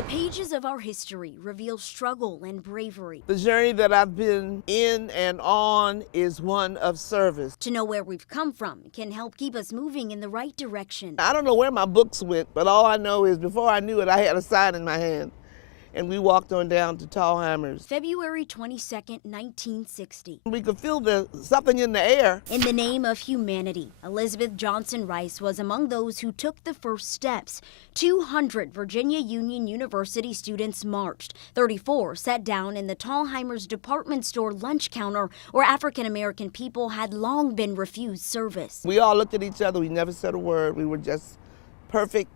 The pages of our history reveal struggle and bravery. The journey that I've been in and on is one of service. To know where we've come from can help keep us moving in the right direction. I don't know where my books went, but all I know is before I knew it, I had a sign in my hand. And we walked on down to Tallheimers. February 22nd, 1960. We could feel something in the air. In the name of humanity, Elizabeth Johnson Rice was among those who took the first steps. 200 Virginia Union University students marched. 34 sat down in the Tallheimers department store lunch counter where African-American people had long been refused service. We all looked at each other. We never said a word. We were just perfect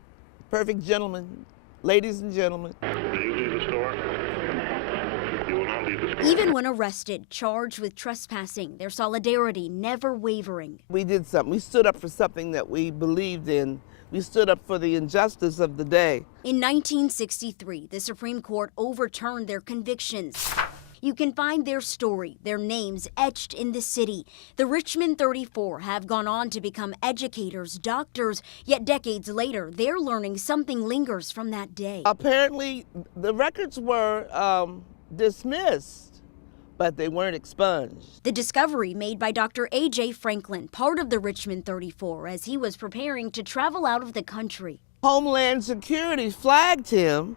gentlemen, ladies and gentlemen. Even when arrested, charged with trespassing, their solidarity never wavering. We did something. We stood up for something that we believed in. We stood up for the injustice of the day. In 1963, the Supreme Court overturned their convictions. You can find their story, their names etched in the city. The Richmond 34 have gone on to become educators, doctors, yet decades later, they're learning something lingers from that day. Apparently, the records were dismissed, but they weren't expunged. The discovery made by Dr. A.J. Franklin, part of the Richmond 34, as he was preparing to travel out of the country. Homeland Security flagged him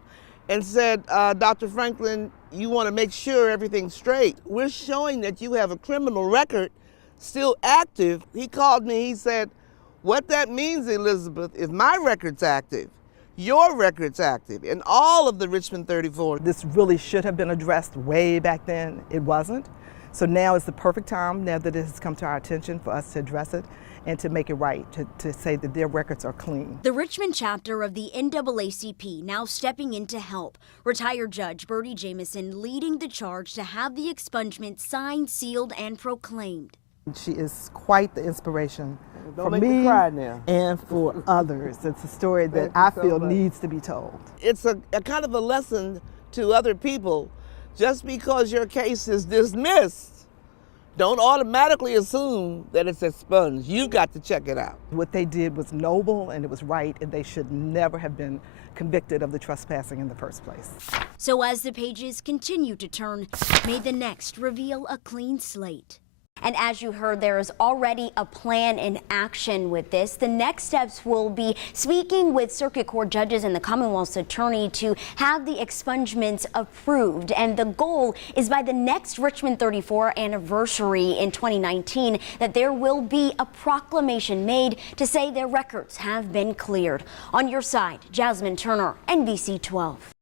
and said, Dr. Franklin, you want to make sure everything's straight. We're showing that you have a criminal record still active. He called me, he said, what that means, Elizabeth, if my record's active, your record's active, and all of the Richmond 34. This really should have been addressed way back then. It wasn't. So now is the perfect time, now that it has come to our attention, for us to address it and to make it right, to say that their records are clean. The Richmond chapter of the NAACP now stepping in to help. Retired Judge Bertie Jameson leading the charge to have the expungement signed, sealed, and proclaimed. She is quite the inspiration for make me cry now. And for others. It's a story that I feel needs to be told. It's a kind of a lesson to other people. Just because your case is dismissed, don't automatically assume that it's expunged. You've got to check it out. What they did was noble and it was right, and they should never have been convicted of the trespassing in the first place. So as the pages continue to turn, may the next reveal a clean slate. And as you heard, there is already a plan in action with this. The next steps will be speaking with circuit court judges and the Commonwealth's attorney to have the expungements approved. And the goal is by the next Richmond 34 anniversary in 2019 that there will be a proclamation made to say their records have been cleared. On your side, Jasmine Turner, NBC 12.